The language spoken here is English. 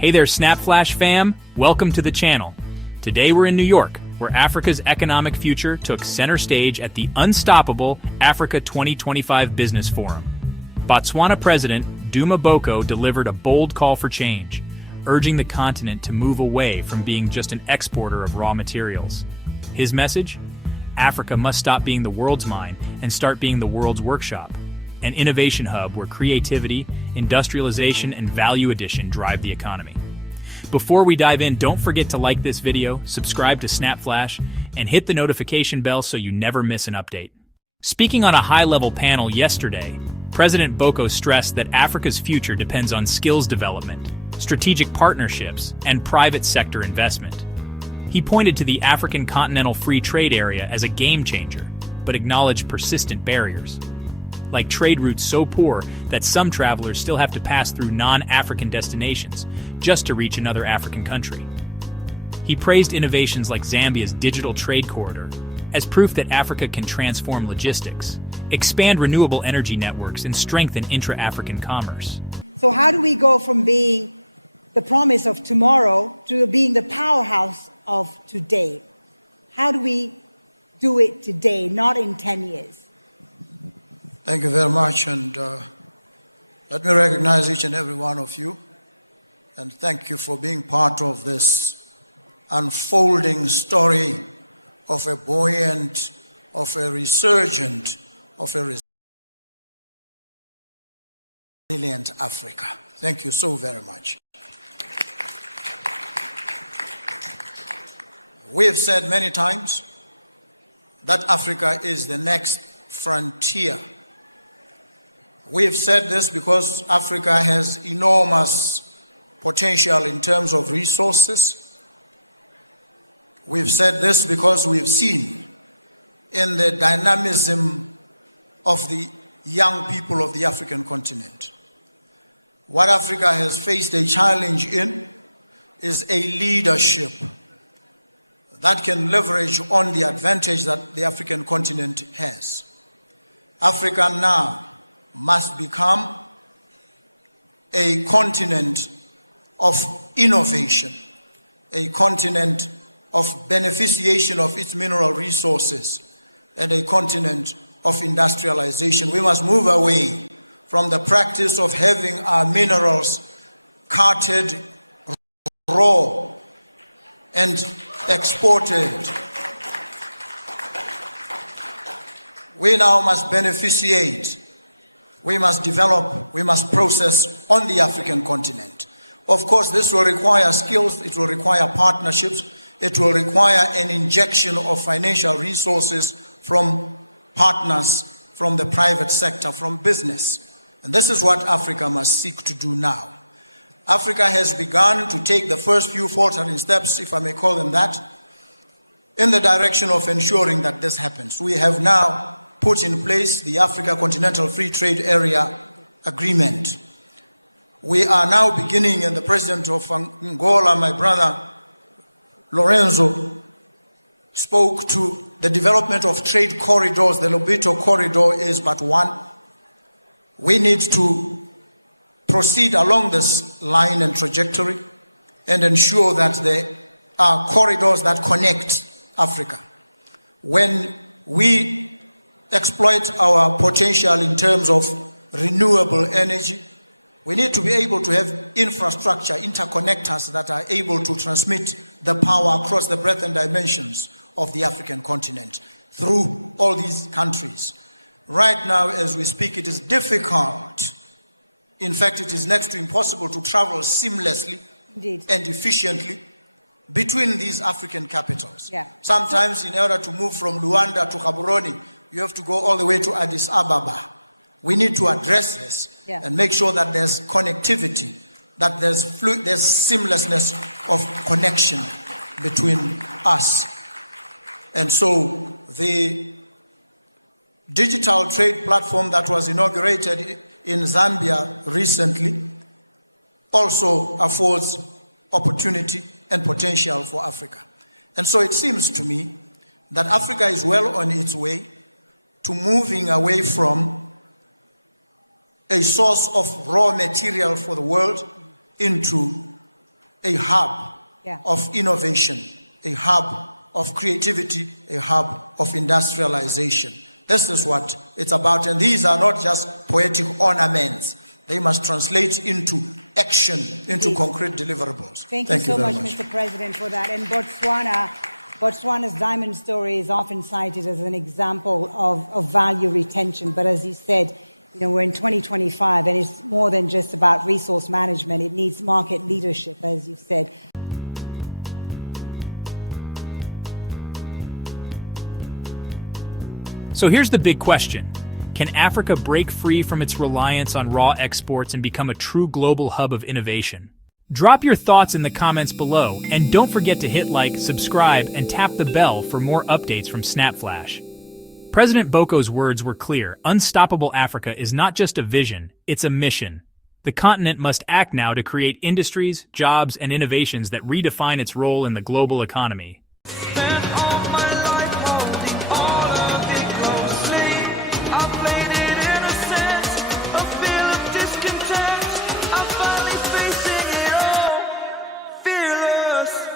Hey there, SnapFlash fam! Welcome to the channel. Today we're in New York, where Africa's economic future took center stage at the unstoppable Africa 2025 Business Forum. Botswana President Duma Boko delivered a bold call for change, urging the continent to move away from being just an exporter of raw materials. His message? Africa must stop being the world's mine and start being the world's workshop, an innovation hub where creativity, industrialization, and value addition drive the economy. Before we dive in, don't forget to like this video, subscribe to SnapFlash, and hit the notification bell so you never miss an update. Speaking on a high-level panel yesterday, President Boko stressed that Africa's future depends on skills development, strategic partnerships, and private sector investment. He pointed to the African Continental Free Trade Area as a game changer, but acknowledged persistent barriers, like trade routes so poor that some travelers still have to pass through non-African destinations just to reach another African country. He praised innovations like Zambia's digital trade corridor as proof that Africa can transform logistics, expand renewable energy networks, and strengthen intra-African commerce. So how do we go from being the promise of tomorrow to being the powerhouse of today? How do we do it today, not in 10 years? Thank you very much, and let me recognize each and every one of you, and thank you for being part of this unfolding story of a buoyant, of a resurgent, of a resilient Africa. Thank you so very much. We have said many times that Africa is the next frontier. We have said this because Africa has enormous potential in terms of resources. We've said this because we've seen in the dynamism of the young people of the African continent. What Africa has faced a challenge in is a leadership that can leverage on the advantage that the African continent has. Africa now must become a continent of innovation, a continent of beneficiation of its mineral resources, and a continent of industrialization. We must move away from the practice of having our minerals carted raw and exported. We now must beneficiate. We must develop, we must process on the African continent. Of course, this will require skills, it will require partnerships, it will require an injection of financial resources from partners, from the private sector, from business. And this is what Africa must seek to do now. Africa has begun to take the first few faltering steps, if I may call them that, in the direction of ensuring that this happens. We have now put in place the Africa Continental Free Trade Area Agreement. We are now beginning, and the president of Angola, my brother Lorenzo, spoke to the development of trade corridors. The Lobito corridor is but one. We need to proceed along this line and trajectory and ensure that there are corridors that connect Africa. When we exploit our potential in terms of renewable energy, we need to be able to have infrastructure, interconnectors that are able to transmit the power across the breadth and dimensions of the African continent through all these countries. Right now, as we speak, it is difficult. In fact, it is next to impossible to travel seamlessly and efficiently between these African capitals. Yeah. Sometimes in order to move from Luanda to Gaborone, you have to go all the way to Addis Ababa. We need to address this and make sure that there's connectivity, that there's seamlessness of connection between us. And so the digital trade platform that was inaugurated in Zambia recently also affords opportunity and potential for Africa. And so it seems to me that Africa is well on its way to moving away from a source of raw material for the world into a hub Yeah. of innovation, a hub of creativity, a hub of industrialization. This is what it's about. And these are not just poetic ornaments. They must translate into action, into concrete deliverables. Thank you so very much, Mr. President, for that. And Botswana's diamond story is often cited as an example of value retention. But as you said, we're in 2025, and it's more than just about resource management. It needs market leadership, as you've said. So here's the big question. Can Africa break free from its reliance on raw exports and become a true global hub of innovation? Drop your thoughts in the comments below, and don't forget to hit like, subscribe, and tap the bell for more updates from SnapFlash. President Boko's words were clear. Unstoppable Africa is not just a vision, it's a mission. The continent must act now to create industries, jobs, and innovations that redefine its role in the global economy. Fearless.